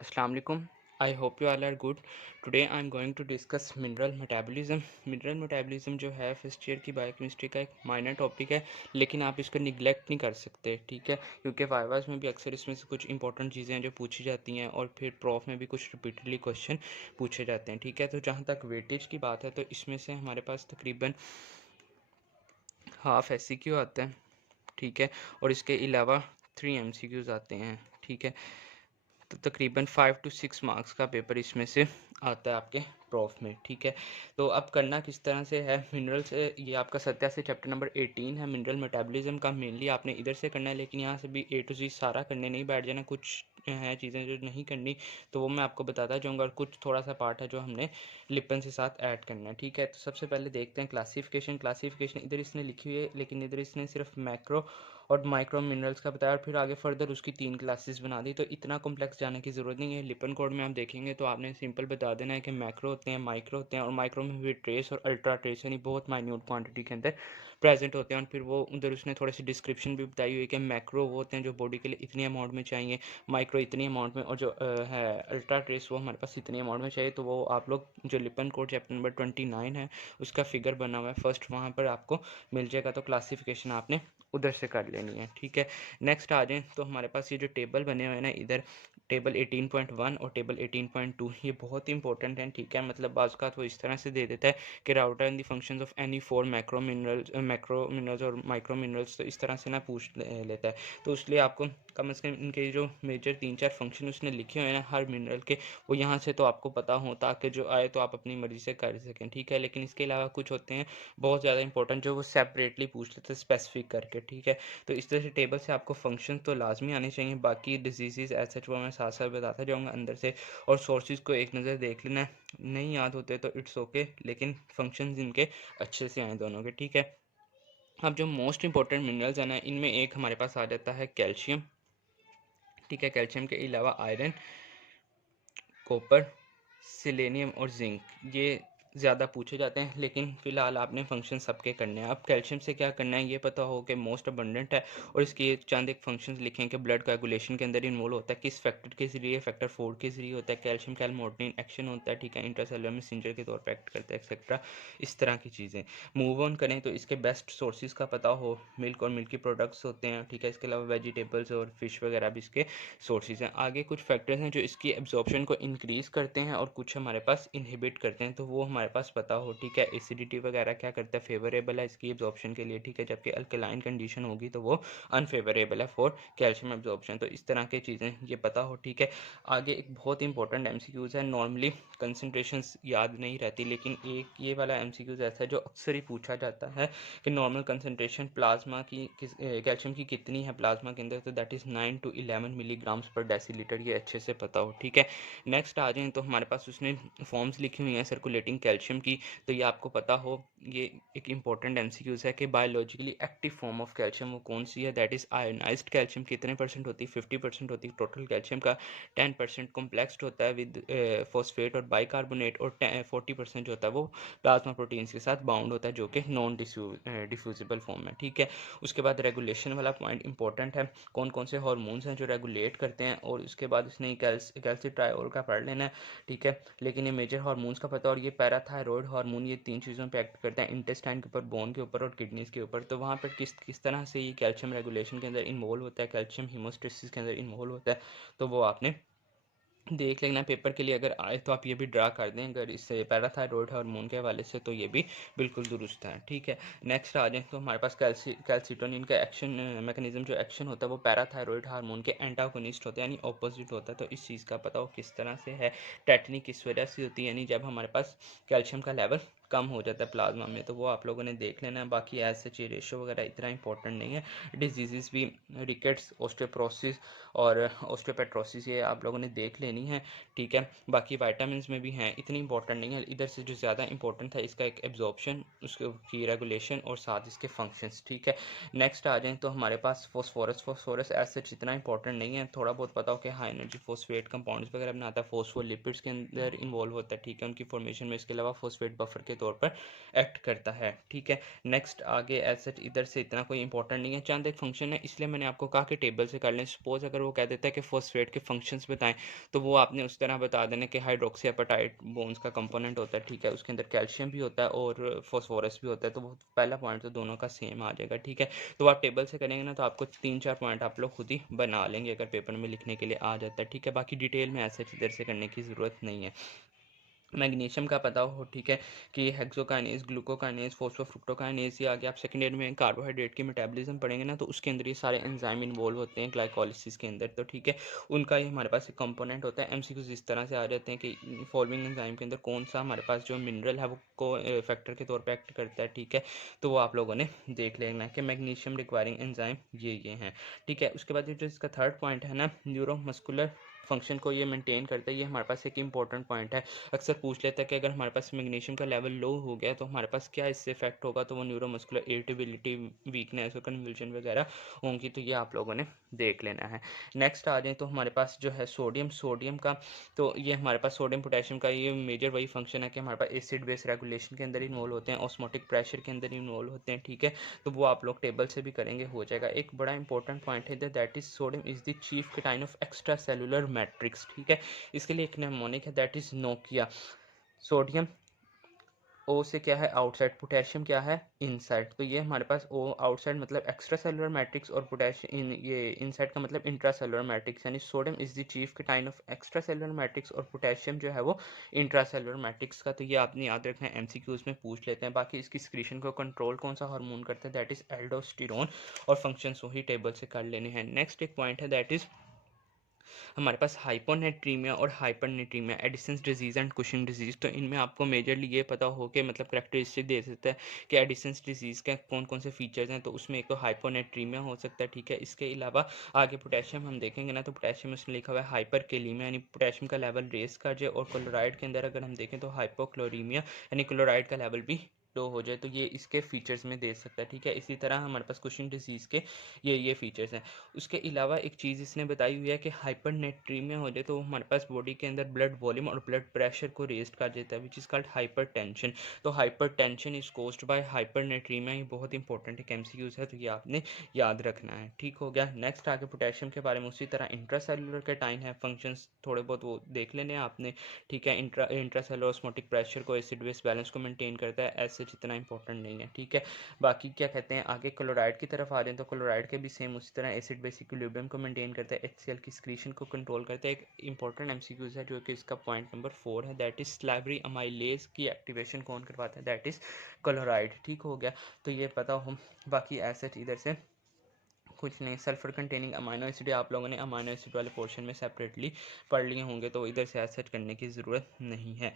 Assalamu alaikum. I hope you all are good. Today I am going to discuss mineral metabolism. Mineral metabolism जो है first year की biochemistry का एक minor topic है, लेकिन आप इसको निगलेक्ट नहीं कर सकते, ठीक है, क्योंकि वाइवास में भी अक्सर इसमें से कुछ इंपॉर्टेंट चीज़ें हैं जो पूछी जाती हैं और फिर प्रॉफ में भी कुछ रिपीटेडली क्वेश्चन पूछे जाते हैं, ठीक है। तो जहाँ तक वेटेज की बात है तो इसमें से हमारे पास तकरीबन हाफ एससीक्यू आता है, ठीक है, और इसके अलावा 3 एमसीक्यूज आते हैं, ठीक है। तो तकरीबन 5 to 6 मार्क्स का पेपर इसमें से आता है आपके प्रॉफ में, ठीक है। तो अब करना किस तरह से है मिनरल से, ये आपका सत्या से चैप्टर नंबर 18 है मिनरल मेटाबॉलिज्म का। मेनली आपने इधर से करना है, लेकिन यहाँ से भी A to Z सारा करने नहीं बैठ जाना, कुछ हैं चीज़ें जो नहीं करनी तो वो मैं आपको बताता जाऊँगा, और कुछ थोड़ा सा पार्ट है जो हमने लिपन से साथ ऐड करना है, ठीक है। तो सबसे पहले देखते हैं क्लासिफिकेशन इधर इसने लिखी हुई है, लेकिन इधर इसने सिर्फ मैक्रो और माइक्रो मिनरल्स का बताया और फिर आगे फर्दर उसकी 3 क्लासेस बना दी। तो इतना कॉम्प्लेक्स जाने की ज़रूरत नहीं है। लिपन कोड में आप देखेंगे तो आपने सिंपल बता देना है कि मैक्रो होते हैं, माइक्रो होते हैं, और माइक्रो में भी ट्रेस और अल्ट्रा ट्रेस यानी बहुत माइन्यूट क्वांटिटी के अंदर प्रेजेंट होते हैं। और फिर वो उधर उसने थोड़ी सी डिस्क्रिप्शन भी बताई हुई है कि मैक्रो वो होते हैं जो बॉडी के लिए इतनी अमाउंट में चाहिए, माइक्रो इतनी अमाउंट में, और जो है अल्ट्रा ट्रेस वो हमारे पास इतनी अमाउंट में चाहिए। तो वो आप लोग जो लिपन कोड चैप्टर नंबर 29 है उसका फिगर बना हुआ है फर्स्ट, वहाँ पर आपको मिल जाएगा। तो क्लासिफिकेशन आपने उधर से कर लेनी है, ठीक है। नेक्स्ट आ जाएँ तो हमारे पास ये जो टेबल बने हुए हैं ना, इधर टेबल 18.1 और टेबल 18.2 ये बहुत इंपॉर्टेंट हैं, ठीक है। मतलब बाज़ का वो इस तरह से दे देता है कि route in the functions of any 4 macro minerals और माइक्रो मिनरल्स, तो इस तरह से ना लेता है। तो इसलिए आपको कम से कम इनके जो मेजर 3-4 फंक्शन उसने लिखे हुए हैं ना हर मिनरल के, वो यहाँ से तो आपको पता हो, ताकि जो आए तो आप अपनी मर्ज़ी से कर सकें, ठीक है। लेकिन इसके अलावा कुछ होते हैं बहुत ज़्यादा इंपॉर्टेंट जो वो सेपरेटली पूछ लेते हैं स्पेसिफिक करके, ठीक है। तो इस तरह से टेबल से आपको फंक्शन तो लाजमी आने चाहिए, बाकी डिजीज़ एज सच वो मैं साथ साथ बताता जाऊँगा अंदर से, और सोर्सेज को एक नज़र देख लेना है। नहीं याद होते तो इट्स ओके, लेकिन फंक्शंस इनके अच्छे से आए दोनों के, ठीक है। अब जो मोस्ट इंपॉर्टेंट मिनरल्स हैं ना, इनमें एक हमारे पास आ जाता है कैल्शियम, ठीक है। कैल्शियम के अलावा आयरन, कॉपर, सेलेनियम और जिंक, ये ज़्यादा पूछे जाते हैं, लेकिन फ़िलहाल आपने फंक्शन सबके करने हैं। अब कैल्शियम से क्या करना है ये पता हो कि मोस्ट अबंडेंट है, और इसके चंद एक फंक्शंस लिखे हैं कि ब्लड कोagulation के अंदर इन्वॉल्व होता है, किस फैक्टर के ज़रिए, फैक्टर 4 के ज़रिए होता है। कैल्शियम कैलमोटनिन एक्शन होता है, ठीक है, इंट्रासेलुलर मैसेंजर के तौर पर एक्ट करता है, एक्सेट्रा, इस तरह की चीज़ें। मूव ऑन करें तो इसके बेस्ट सोर्सेज का पता हो, मिल्क और मिल्की प्रोडक्ट्स होते हैं, ठीक है। इसके अलावा वेजिटेबल्स और फिश वगैरह भी इसके सोर्सेज हैं। आगे कुछ फैक्टर्स हैं जो इसकी एब्जॉर्प्शन को इंक्रीज़ करते हैं और कुछ हमारे पास इनहिबिट करते हैं, तो वो हमारे पास पता हो, ठीक है। एसिडिटी वगैरह क्या करता है, फेवरेबल है इसकी एब्जॉर्प्शन के लिए, ठीक है, जबकि अल्कलाइन कंडीशन होगी तो वो अनफेवरेबल है फॉर कैल्शियम एब्जॉर्प्शन। तो इस तरह की चीज़ें ये पता हो, ठीक है। आगे एक बहुत इंपॉर्टेंट एमसीक्यूज़ है, नॉर्मली कंसनट्रेशंस याद नहीं रहती, लेकिन एक ये वाला एमसीक्यूज़ ऐसा है जो अक्सर ही पूछा जाता है कि नॉर्मल कंसनट्रेशन प्लाज्मा की कैल्शियम की कितनी है प्लाज्मा के अंदर, तो दैट इज़ 9 to 11 मिलीग्राम्स पर डेसीलीटर, ये अच्छे से पता हो, ठीक है। नेक्स्ट आ जाएँ तो हमारे पास उसने फॉर्म्स लिखी हुई हैं सर्कुलेटिंग कैल्शियम की, तो ये आपको पता हो, ये एक इंपॉर्टेंट एमसीक्यूज़ है कि biologically active form of calcium वो कौन सी है। दैट इज़ आयोनाइज्ड कैल्शियम कितने परसेंट होती है, 50% होती है टोटल कैल्शियम का, 10% कॉम्प्लेक्स्ड होता है विद फॉस्फेट और बाइकार्बोनेट, और 40% जो होता है वो प्लाज्मा प्रोटीन्स के साथ बाउंड होता है, जो कि नॉन डिफ्यूजिबल फॉर्म है, ठीक है। उसके बाद रेगुलेशन वाला पॉइंट इंपॉर्टेंट है, कौन कौन से हार्मोन्स हैं जो रेगुलेट करते हैं, और उसके बाद उसने कैल्सिट्रायोल का पढ़ लेना है, ठीक है। लेकिन ये मेजर हार्मोन्स का पता, और ये पैराथायरॉयड हार्मोन, ये 3 चीज़ों पे एक्ट करता है, इंटेस्टाइन के ऊपर, बोन के ऊपर और किडनीज़ के ऊपर। तो वहाँ पर किस किस तरह से ये कैल्शियम रेगुलेशन के अंदर इन्वॉल्व होता है, कैल्शियम हीमोस्टेसिस के अंदर इन्वॉल्व होता है, तो वो आपने देख लेना पेपर के लिए अगर आए तो आप ये भी ड्रा कर दें अगर इससे पैराथायरॉयड हार्मोन के हवाले से, तो ये भी बिल्कुल दुरुस्त है, ठीक है। नेक्स्ट आ जाए तो हमारे पास कैल्सिटोनिन का एक्शन मैकेनिज्म, जो एक्शन होता है वो पैराथायरॉयड हार्मोन के एंटागोनिस्ट होता है, यानी ऑपोजिट होता है। तो इस चीज़ का पता हो किस तरह से है। टेटनी किस वजह से होती है, यानी जब हमारे पास कैल्शियम का लेवल कम हो जाता है प्लाज्मा में, तो वो आप लोगों ने देख लेना है। बाकी एज सच ये रेशो वगैरह इतना इंपॉर्टेंट नहीं है। डिजीज़ भी रिकेट्स, ऑस्टियोपोरोसिस और ऑस्टियोपेट्रोसिस, ये आप लोगों ने देख लेनी है, ठीक है। बाकी वाइटामिन्स में भी हैं, इतनी इंपॉर्टेंट नहीं है। इधर से जो ज़्यादा इंपॉर्टेंट था इसका एक एब्जॉर्प्शन, उसकी रेगुलेशन और साथ इसके फंक्शंस, ठीक है। नेक्स्ट आ जाएँ तो हमारे पास फॉस्फोरस एज सच इतना इंपॉर्टेंट नहीं है, थोड़ा बहुत पता हो कि हाई एनर्जी फॉस्फेट कंपाउंड्स वगैरह बनाता है, फॉस्फोलिपिड्स के अंदर इन्वॉल्व होता है, ठीक है, उनकी फॉर्मेशन में। इसके अलावा फॉस्फेट बफर के तौर पर एक्ट करता है, ठीक है। नेक्स्ट आगे एसेट इधर से इतना कोई इंपॉर्टेंट नहीं है, चंद एक फंक्शन है, इसलिए मैंने आपको कहा कि टेबल से कर लें। सपोज अगर वो कह देता है कि फॉस्फेट के फंक्शंस बताएं, तो वो आपने उस तरह बता देना कि हाइड्रोक्सी एपेटाइट बोन्स का कंपोनेंट होता है, ठीक है, उसके अंदर कैल्शियम भी होता है और फॉस्फोरस भी होता है, तो वो पहला पॉइंट तो दोनों का सेम आ जाएगा, ठीक है। तो आप टेबल से करेंगे ना तो आपको 3-4 पॉइंट आप लोग खुद ही बना लेंगे अगर पेपर में लिखने के लिए आ जाता है, ठीक है। बाकी डिटेल में ऐसे इधर से करने की ज़रूरत नहीं है। मैग्नीशियम का पता हो, ठीक है, कि हेक्सोकाइनेज, ग्लूकोकाइनेज, फॉस्फोफ्रुक्टोकाइनेज, ये आगे आप सेकेंड ईयर में कार्बोहाइड्रेट की मेटाबॉलिज्म पढ़ेंगे ना तो उसके अंदर ये सारे एंजाइम इन्वॉल्व होते हैं ग्लाइकोलिसिस के अंदर, तो ठीक है, उनका ये हमारे पास एक कंपोनेंट होता है। एमसीक्यूज इस तरह से आ जाते हैं कि फॉलोइंग एंजाइम के अंदर कौन सा हमारे पास जो मिनरल है वो को फैक्टर के तौर पर एक्ट करता है, ठीक है। तो वो आप लोगों ने देख लेना है कि मैग्नीशियम रिक्वायरिंग एंजाइम ये हैं, ठीक है। उसके बाद जो इसका थर्ड पॉइंट है ना, न्यूरोमस्कुलर फंक्शन को ये मेंटेन करता है, ये हमारे पास एक इंपॉर्टेंट पॉइंट है। अक्सर पूछ लेता है कि अगर हमारे पास मैग्नीशियम का लेवल लो हो गया तो हमारे पास क्या इससे इफेक्ट होगा, तो वो न्यूरोमस्कुलर इरिटेबिलिटी, वीकनेस और कन्वल्जन वगैरह होंगी, तो ये आप लोगों ने देख लेना है। नेक्स्ट आ जाए तो हमारे पास जो है सोडियम का, तो ये हमारे पास सोडियम पोटेशियम का ये मेजर वही फंक्शन है कि हमारे पास एसिड बेस रेगुलेशन के अंदर इन्वॉल्व होते हैं, ऑस्मोटिक प्रेशर के अंदर इन्वॉल्व होते हैं, ठीक है। तो वो आप लोग टेबल से भी करेंगे, हो जाएगा। एक बड़ा इंपॉर्टेंट पॉइंट है that is sodium is the chief kind of extra cellular matrix, ठीक है। इसके लिए एक नेमोनिक है दैट इज नोकिया। सोडियम ओ से क्या है आउटसाइड, पोटेशियम क्या है इनसाइड, तो ये हमारे पास ओ आउटसाइड मतलब एक्स्ट्रा सेलुलर मैट्रिक्स और पोटेशियम ये इनसाइड का मतलब इंट्रा सेलुलर मैट्रिक्स, यानी sodium is the chief kind of extra cellular matrix और पोटेशियम जो है वो इंट्रा सेलुलर मैट्रिक्स का। तो ये आपने याद रखना है, एमसीक्यूज में पूछ लेते हैं। बाकी इसकी सिक्रीशन को कंट्रोल कौन सा हार्मोन करता है, दैट इज एल्डोस्टेरोन, और फंक्शन वही टेबल से कर लेने हैं। नेक्स्ट एक पॉइंट है दैट इज हमारे पास हाइपोनेट्रीमिया और हाइपरनेट्रीमिया, Edison's disease and Cushing disease. तो इनमें आपको मेजरली ये पता हो कि मतलब करेक्टरिस्टिक दे सकता है कि एडिसन्स डिजीज़ के कौन कौन से फीचर्स हैं, तो उसमें एक तो हाइपोनेट्रीमिया हो सकता है, ठीक है। इसके अलावा आगे पोटेशियम हम देखेंगे ना, तो पोटेशियम उसमें लिखा हुआ है हाइपरकेलीमिया, यानी पोटेशियम का लेवल रेस कर जाए, और क्लोराइड के अंदर अगर हम देखें तो हाइपोक्लोरीमिया, यानी क्लोराइड का लेवल भी लो हो जाए, तो ये इसके फीचर्स में दे सकता है, ठीक है। इसी तरह हमारे पास कुशिंग डिजीज़ के ये फीचर्स हैं। उसके अलावा एक चीज़ इसने बताई हुई है कि हाइपरनेट्रीमिया हो जाए तो हमारे पास बॉडी के अंदर ब्लड वॉल्यूम और ब्लड प्रेशर को रेस्ट कर देता है, विच इज़ कॉल्ड हाइपरटेंशन। तो हाइपरटेंशन इज कोज्ड बाय हाइपरनेट्रीमिया, ये बहुत इंपॉर्टेंट एक एमसीक्यूज है, तो ये आपने याद रखना है, ठीक हो गया। नेक्स्ट आगे पोटेशियम के बारे में उसी तरह इंट्रासेलुलर के टाइम है, फंक्शंस थोड़े बहुत वो देख लेने हैं आपने, ठीक है। इंट्रासेलुलर ऑस्मोटिक प्रेशर को, एसिड बेस बैलेंस को मेंटेन करता है, ऐसे जितना इंपॉर्टेंट नहीं है, ठीक है। बाकी क्या कहते हैं, आगे क्लोराइड की तरफ आ रहे हैं, तो क्लोराइड के भी सेम उसी तरह एसिड बेस इक्विलिब्रियम को मेंटेन करता है, HCl की सिक्रीशन को कंट्रोल करता है। एक इंपॉर्टेंट एमसीक्यूज है जो कि इसका पॉइंट नंबर 4 है, दैट इज स्लैवरी अमाइलेज की एक्टिवेशन कौन करवाता है, दैट इज क्लोराइड, ठीक हो गया। तो ये पता हो। बाकी एसिड इधर से कुछ नहीं, सल्फर कंटेनिंग अमाइनो एसिड आप लोगों ने अमाइनो एसिड वाले पोर्शन में सेपरेटली पढ़ लिए होंगे, तो इधर से एसिड करने की ज़रूरत नहीं है।